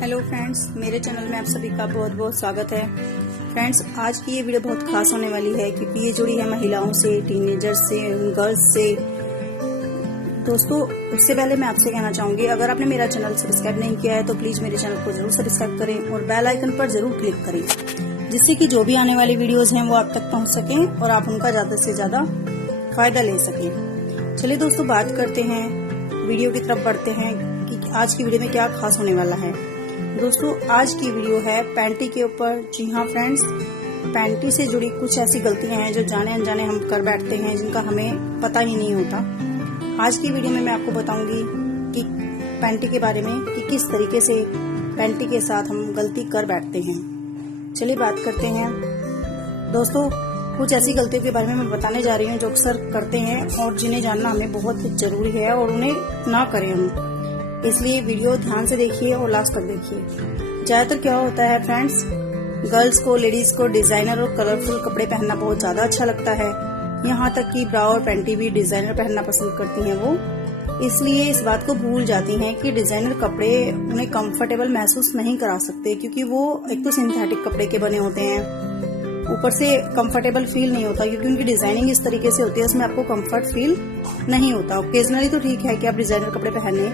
Hello friends, मेरे channel में आप सभी का बहुत बहुत स्वागत है। फ्रेंड्स, आज की ये वीडियो बहुत खास होने वाली है क्योंकि ये जुड़ी है महिलाओं से, टीनेजर्स से, गर्ल्स से। दोस्तों, उससे पहले मैं आपसे कहना चाहूंगी, अगर आपने मेरा चैनल सब्सक्राइब नहीं किया है तो प्लीज मेरे चैनल को जरूर सब्सक्राइब करें और बेल आइकन पर जरूर क्लिक करें, जिससे कि जो भी आने वाली वीडियोज हैं वो आप तक पहुँच सकें और आप उनका ज्यादा से ज्यादा फायदा ले सकें। चलिए दोस्तों, बात करते हैं, वीडियो की तरफ बढ़ते हैं कि आज की वीडियो में क्या खास होने वाला है। दोस्तों, आज की वीडियो है पैंटी के ऊपर। जी हाँ फ्रेंड्स, पैंटी से जुड़ी कुछ ऐसी गलतियां हैं जो जाने अनजाने हम कर बैठते हैं, जिनका हमें पता ही नहीं होता। आज की वीडियो में मैं आपको बताऊंगी कि पैंटी के बारे में कि किस तरीके से पैंटी के साथ हम गलती कर बैठते हैं। चलिए बात करते हैं। दोस्तों, कुछ ऐसी गलतियों के बारे में मैं बताने जा रही हूँ जो अक्सर करते हैं और जिन्हें जानना हमें बहुत जरूरी है और उन्हें ना करें हम। इसलिए वीडियो ध्यान से देखिए और लास्ट तक देखिए। ज्यादातर क्या होता है फ्रेंड्स, गर्ल्स को, लेडीज को डिजाइनर और कलरफुल कपड़े पहनना बहुत ज्यादा अच्छा लगता है। यहाँ तक कि ब्रा और पैंटी भी डिजाइनर पहनना पसंद करती हैं वो। इसलिए इस बात को भूल जाती हैं कि डिजाइनर कपड़े उन्हें कंफर्टेबल महसूस नहीं करा सकते, क्योंकि वो एक तो सिंथेटिक कपड़े के बने होते हैं, ऊपर से कंफर्टेबल फील नहीं होता क्योंकि उनकी डिजाइनिंग इस तरीके से होती है, उसमें आपको कंफर्ट फील नहीं होता। ओकेजनली तो ठीक है कि आप डिजाइनर कपड़े पहने,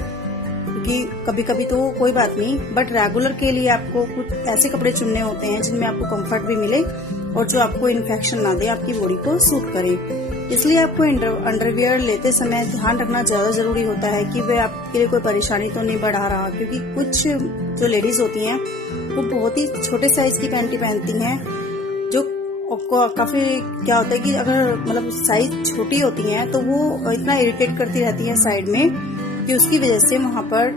क्योंकि कभी कभी तो कोई बात नहीं, बट रेगुलर के लिए आपको कुछ ऐसे कपड़े चुनने होते हैं जिनमें आपको कंफर्ट भी मिले और जो आपको इन्फेक्शन ना दे, आपकी बॉडी को सूट करे। इसलिए आपको अंडरवियर लेते समय ध्यान रखना ज्यादा जरूरी होता है कि वे आपके लिए कोई परेशानी तो नहीं बढ़ा रहा, क्योंकि कुछ जो लेडीज होती हैं वो बहुत ही छोटे साइज की पैंटी पहनती हैं, जो काफी क्या होता है कि अगर मतलब साइज छोटी होती है तो वो इतना इरिटेट करती रहती है साइड में कि उसकी वजह से वहां पर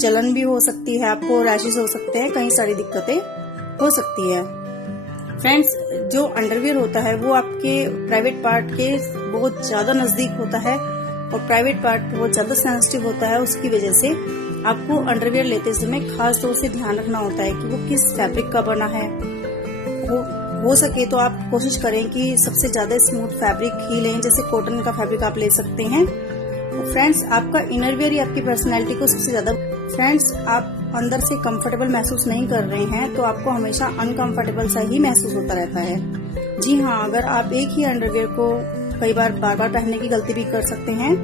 जलन भी हो सकती है, आपको रैशेस हो सकते हैं, कई सारी दिक्कतें हो सकती है। फ्रेंड्स, जो अंडरवियर होता है वो आपके प्राइवेट पार्ट के बहुत ज्यादा नजदीक होता है और प्राइवेट पार्ट बहुत ज्यादा सेंसिटिव होता है। उसकी वजह से आपको अंडरवियर लेते समय खास तौर से ध्यान रखना होता है कि वो किस फैब्रिक का बना है। हो सके तो आप कोशिश करें कि सबसे ज्यादा स्मूथ फैब्रिक ही लें, जैसे कॉटन का फैब्रिक आप ले सकते हैं। फ्रेंड्स, आपका इनरवियर ही आपकी पर्सनैलिटी को सबसे ज्यादा, फ्रेंड्स, आप अंदर से कंफर्टेबल महसूस नहीं कर रहे हैं तो आपको हमेशा अनकंफर्टेबल सा ही महसूस होता रहता है। जी हाँ, अगर आप एक ही अंडरवियर को कई बार बार बार पहनने की गलती भी कर सकते हैं।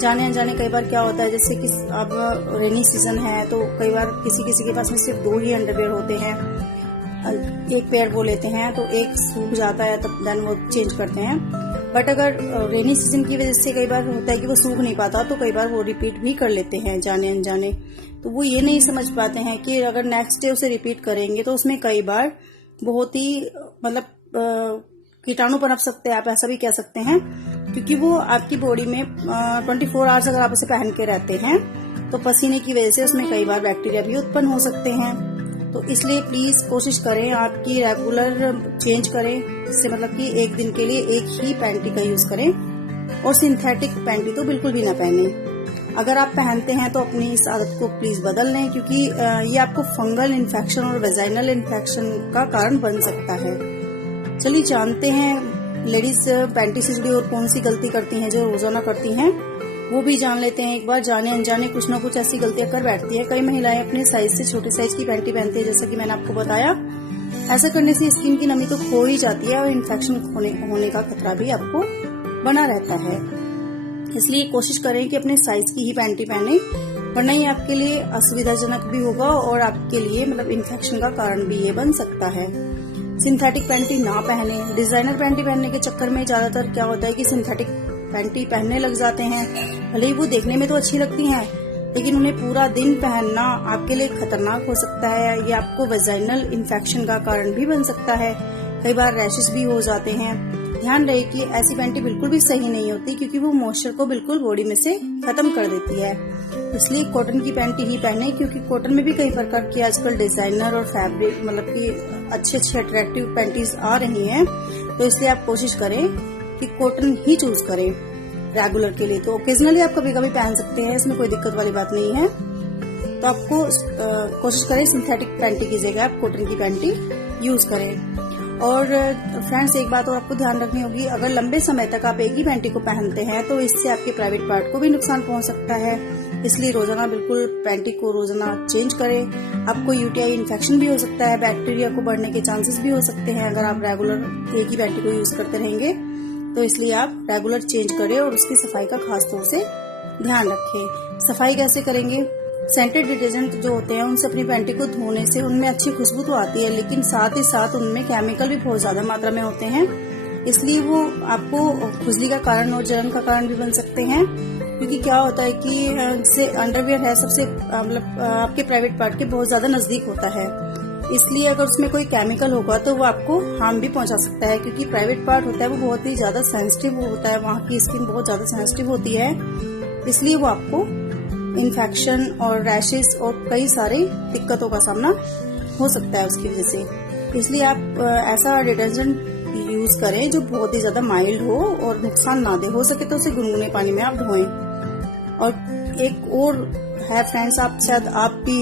जाने अनजाने कई बार क्या होता है, जैसे कि अब रेनी सीजन है तो कई बार किसी के पास में सिर्फ 2 ही अंडरवियर होते हैं, एक पेयर वो लेते हैं तो एक सूख जाता है, तब देन वो चेंज करते हैं। बट अगर रेनी सीजन की वजह से कई बार होता है कि वो सूख नहीं पाता तो कई बार वो रिपीट भी कर लेते हैं जाने अनजाने। तो वो ये नहीं समझ पाते हैं कि अगर नेक्स्ट डे उसे रिपीट करेंगे तो उसमें कई बार बहुत ही मतलब कीटाणु पनप सकते हैं, आप ऐसा भी कह सकते हैं, क्योंकि वो आपकी बॉडी में 24 आवर्स अगर आप उसे पहन के रहते हैं तो पसीने की वजह से उसमें कई बार बैक्टीरिया भी उत्पन्न हो सकते हैं। तो इसलिए प्लीज कोशिश करें आपकी रेगुलर चेंज करें, जिससे मतलब कि एक दिन के लिए एक ही पैंटी का यूज करें और सिंथेटिक पैंटी तो बिल्कुल भी ना पहने। अगर आप पहनते हैं तो अपनी इस आदत को प्लीज बदल लें, क्योंकि ये आपको फंगल इन्फेक्शन और वेजाइनल इन्फेक्शन का कारण बन सकता है। चलिए जानते हैं लेडीज पैंटी से जुड़ी और कौन सी गलती करती हैं जो रोजाना करती हैं, वो भी जान लेते हैं एक बार। जाने अनजाने कुछ ना कुछ ऐसी गलतियां कर बैठती है। कई महिलाएं अपने साइज से छोटे साइज की पैंटी पहनती है, जैसा कि मैंने आपको बताया। ऐसा करने से स्किन की नमी तो खो ही जाती है और इन्फेक्शन होने का खतरा भी आपको बना रहता है। इसलिए कोशिश करें कि अपने साइज की ही पैंटी पहने, वरना ये आपके लिए असुविधाजनक भी होगा और आपके लिए मतलब इन्फेक्शन का कारण भी ये बन सकता है। सिंथेटिक पैंटी ना पहने। डिजाइनर पैंटी पहनने के चक्कर में ज्यादातर क्या होता है कि सिंथेटिक पैंटी पहनने लग जाते हैं। भले ही वो देखने में तो अच्छी लगती हैं, लेकिन उन्हें पूरा दिन पहनना आपके लिए खतरनाक हो सकता है। ये आपको वेजाइनल इन्फेक्शन का कारण भी बन सकता है। कई बार रैशेस भी हो जाते हैं। ध्यान रहे कि ऐसी पैंटी बिल्कुल भी सही नहीं होती, क्योंकि वो मॉइस्चर को बिल्कुल बॉडी में से खत्म कर देती है। इसलिए कॉटन की पैंटी ही पहने, क्योंकि कॉटन में भी कई प्रकार की आजकल डिजाइनर और फैब्रिक मतलब कि अच्छे अट्रैक्टिव पैंटीज आ रही हैं। तो इसलिए आप कोशिश करें कि कॉटन ही चूज करें रेगुलर के लिए। तो ओकेजनली आप कभी कभी पहन सकते हैं, इसमें कोई दिक्कत वाली बात नहीं है। तो आपको कोशिश करें सिंथेटिक पैंटी की जगह आप कॉटन की पैंटी यूज करें। और फ्रेंड्स, एक बात और आपको ध्यान रखनी होगी, अगर लंबे समय तक आप एक ही पैंटी को पहनते हैं तो इससे आपके प्राइवेट पार्ट को भी नुकसान पहुंच सकता है। इसलिए रोजाना बिल्कुल पैंटी को रोजाना चेंज करें। आपको यूटीआई इन्फेक्शन भी हो सकता है, बैक्टीरिया को बढ़ने के चांसेस भी हो सकते हैं अगर आप रेगुलर एक ही पैंटी को यूज करते रहेंगे। तो इसलिए आप रेगुलर चेंज करें और उसकी सफाई का खास तौर से ध्यान रखें। सफाई कैसे करेंगे? सेंटेड डिटर्जेंट जो होते हैं उनसे अपनी पैंटी को धोने से उनमें अच्छी खुशबू तो आती है, लेकिन साथ ही साथ उनमें केमिकल भी बहुत ज्यादा मात्रा में होते हैं, इसलिए वो आपको खुजली का कारण और जलन का कारण भी बन सकते हैं। क्योंकि क्या होता है कि जैसे अंडरवियर है सबसे मतलब आपके प्राइवेट पार्ट के बहुत ज्यादा नजदीक होता है, इसलिए अगर उसमें कोई केमिकल होगा तो वो आपको हार्म भी पहुंचा सकता है। क्योंकि प्राइवेट पार्ट होता है वो बहुत ही ज्यादा सेंसिटिव होता है, वहाँ की स्किन बहुत ज्यादा सेंसिटिव होती है, इसलिए वो आपको इन्फेक्शन और रैशेस और कई सारे दिक्कतों का सामना हो सकता है उसकी वजह से। इसलिए आप ऐसा डिटर्जेंट यूज करें जो बहुत ही ज्यादा माइल्ड हो और नुकसान ना दे। हो सके तो उसे गुनगुने पानी में आप धोएं। और एक और है फ्रेंड्स, आप भी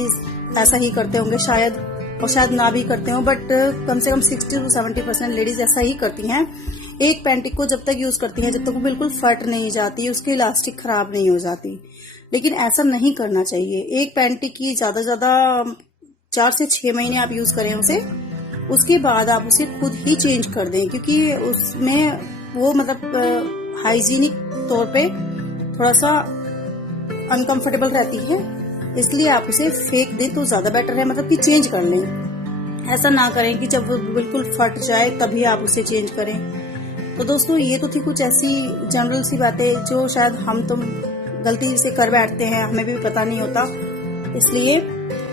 ऐसा ही करते होंगे शायद, और शायद ना भी करते हो, बट कम से कम 60 to 70% लेडीज ऐसा ही करती हैं। एक पैंटी को जब तक यूज करती हैं जब तक वो बिल्कुल फट नहीं जाती, उसकी इलास्टिक खराब नहीं हो जाती, लेकिन ऐसा नहीं करना चाहिए। एक पैंटी की ज्यादा 4 से 6 महीने आप यूज करें उसे, उसके बाद आप उसे खुद ही चेंज कर दें, क्योंकि उसमें वो मतलब हाइजीनिक तौर पे थोड़ा सा अनकंफर्टेबल रहती है, इसलिए आप उसे फेंक दें तो ज्यादा बेटर है, मतलब कि चेंज कर लें। ऐसा ना करें कि जब वो बिल्कुल फट जाए तभी आप उसे चेंज करें। तो दोस्तों ये तो थी कुछ ऐसी जनरल सी बातें जो शायद हम तुम गलती से कर बैठते हैं, हमें भी पता नहीं होता, इसलिए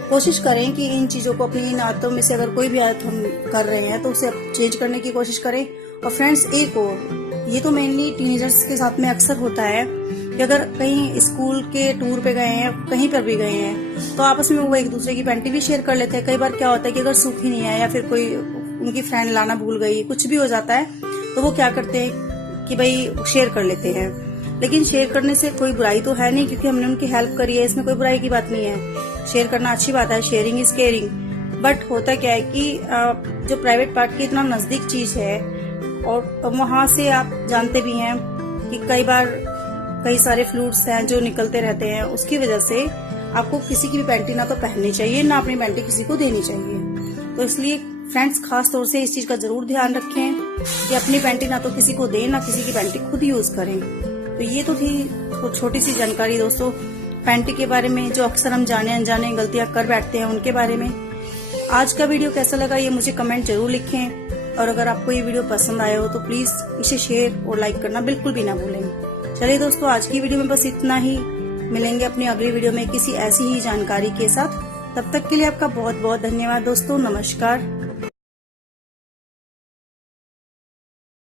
कोशिश करें कि इन चीजों को अपनी इन आदतों में से अगर कोई भी आदत हम कर रहे हैं तो उसे चेंज करने की कोशिश करें। और फ्रेंड्स एक और, ये तो मेनली टीनेजर्स के साथ में अक्सर होता है कि अगर कहीं स्कूल के टूर पे गए हैं, कहीं पर भी गए हैं, तो आपस में वो एक दूसरे की पैंटी भी शेयर कर लेते हैं। कई बार क्या होता है कि अगर सूखी नहीं है या फिर कोई उनकी फ्रेंड लाना भूल गई, कुछ भी हो जाता है, तो वो क्या करते हैं कि भाई शेयर कर लेते हैं। लेकिन शेयर करने से कोई बुराई तो है नहीं, क्योंकि हमने उनकी हेल्प करी है, इसमें कोई बुराई की बात नहीं है। शेयर करना अच्छी बात है, शेयरिंग इज केयरिंग। बट होता क्या है कि जो प्राइवेट पार्ट की इतना नजदीक चीज है, और वहां से आप जानते भी हैं कि कई बार कई सारे फ्लूइड्स हैं जो निकलते रहते हैं, उसकी वजह से आपको किसी की भी पैंटी ना तो पहननी चाहिए ना अपनी पैंटी किसी को देनी चाहिए। तो इसलिए फ्रेंड्स खास तौर से इस चीज का जरूर ध्यान रखें कि अपनी पैंटी ना तो किसी को दें ना किसी की पैंटी खुद यूज करें। तो ये तो थी छोटी सी जानकारी दोस्तों पैंटी के बारे में, जो अक्सर हम जाने अनजाने गलतियां कर बैठते हैं उनके बारे में। आज का वीडियो कैसा लगा ये मुझे कमेंट जरूर लिखें, और अगर आपको ये वीडियो पसंद आया हो तो प्लीज इसे शेयर और लाइक करना बिल्कुल भी ना भूलें। चलिए दोस्तों आज की वीडियो में बस इतना ही, मिलेंगे अपनी अगली वीडियो में किसी ऐसी ही जानकारी के साथ। तब तक के लिए आपका बहुत बहुत धन्यवाद दोस्तों, नमस्कार।